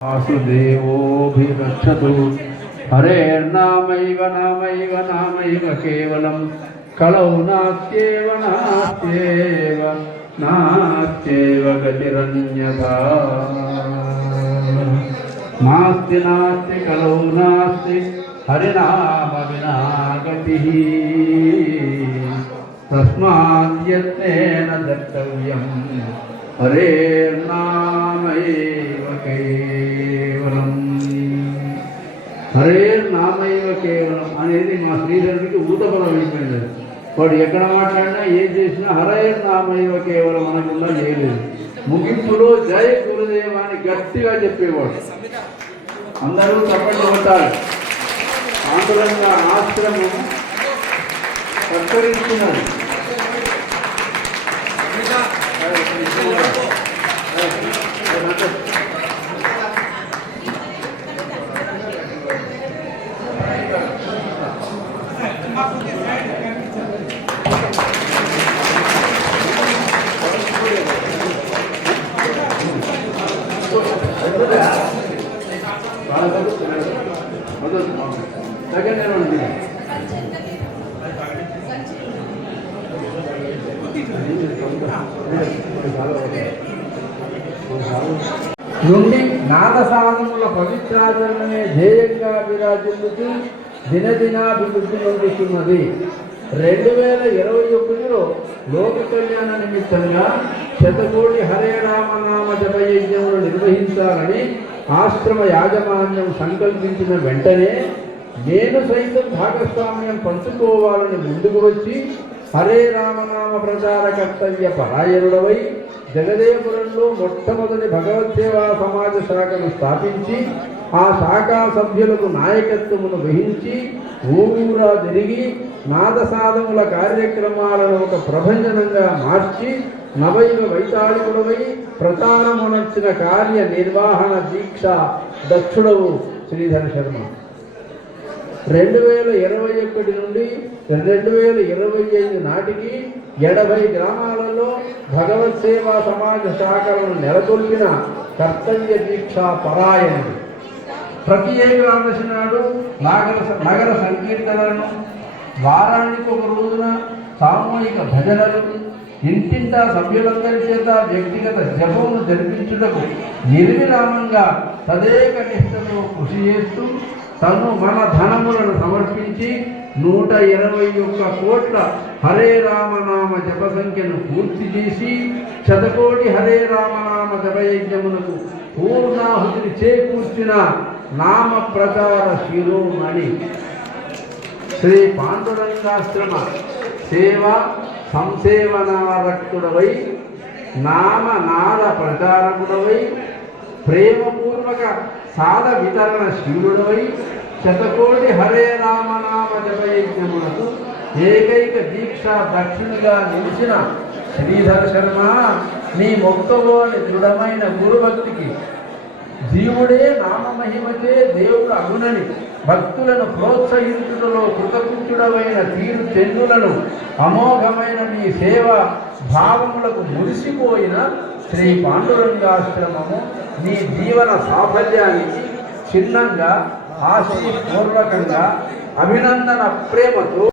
वासुदेवोऽभिरक्षतु हरेर्नामैव नामैव नामैव केवलं कलौ नास्त्येव नास्त्येव नास्त्येव गतिरन्यथा नास्ति नास्ति कलौ नास्ति हरिनाम विना गतिः तस्माद्यत्नेन दर्तव्यं हरेर्नामैव కేవలం హరేర్నామైవ కేవలం అనేది మా శ్రీధరుడికి ఊతపదం అయిపోయింది. వాడు ఎక్కడ మాట్లాడినా ఏం చేసినా హరేర్నామైవ కేవలం అనకుండా చేయలేదు. ముగింపులో జై గురుదేవ అని గట్టిగా చెప్పేవాడు. అందరూ తప్పని కొట్టాలి. ఆందోళన ఆశ్రమం సత్కరించుకున్నాడు. నుండి నాద సాధనముల పవిత్రాచరణమే ధ్యేయంగా విరాజిల్లుతూ దినదినాభివృద్ధి నొందుతున్నది. 2021లో లోక కళ్యాణ నిమిత్తంగా శతకోటి హరే రామనామ జపయజ్ఞములు నిర్వహించాలని ఆశ్రమ యాజమాన్యం సంకల్పించిన వెంటనే నేను సైతం భాగస్వామ్యం పంచుకోవాలని ముందుకు వచ్చి హరే రామనామ ప్రచార కర్తవ్య పరాయణుడవై జగదేపురంలో మొట్టమొదటి భగవద్సేవా సమాజ శాఖను స్థాపించి ఆ శాఖా సభ్యులకు నాయకత్వమును వహించి ఊరూరా తిరిగి నాదసాధముల కార్యక్రమాలను ఒక ప్రభంజనంగా మార్చి నవైవ వైతాళికుడవై ప్రచారమునర్చిన కార్య నిర్వహణ దీక్ష దక్షుడవు శ్రీధర శర్మ. 2021 నుండి 2025 నాటికి 70 గ్రామాలలో భగవత్ సేవా సమాజ శాఖలను నెలకొల్పిన కర్తవ్య దీక్షా పరాయణుడు. ప్రతి ఏకాదశి నాడు నగర సంకీర్తనలను, వారానికి ఒక రోజున సామూహిక భజనలు, ఇంటింటా సభ్యులందరి చేత వ్యక్తిగత జపమును జరిపించుటకు నిర్విరామంగా తదేక నిష్ఠతో కృషి చేస్తూ తను మన ధనములను సమర్పించి 121 కోట్ల హరే రామనామ జప సంఖ్యను పూర్తి చేసి శతకోటి హరే రామనామ జపయజ్ఞమునకు పూర్ణాహుతిని చేకూర్చిన నామ ప్రచార శిరోమణి శ్రీ పాండురంగాశ్రమ సేవ సంసేవనారక్తుడవై నామనాద ప్రచారకుడవై ప్రేమపూర్వక సాధ వితరణ శీలుడవై శతకోటి హరే రామనామ జపయజ్ఞములకు ఏకైక దీక్షా దక్షిణగా నిలిచిన శ్రీధర శర్మ, నీ మొక్కలోని దృఢమైన గురుభక్తికి జీవుడే నామమహిమచే దేవుడు అగునని భక్తులను ప్రోత్సహించుటలో కృతకృత్యుడమైన తీరు చెన్నులను అమోఘమైన నీ సేవ భావములకు మురిసిపోయిన శ్రీ పాండురంగాశ్రమము నీ జీవన సాఫల్యానికి చిన్నంగా ఆశీపూర్వకంగా అభినందన ప్రేమతో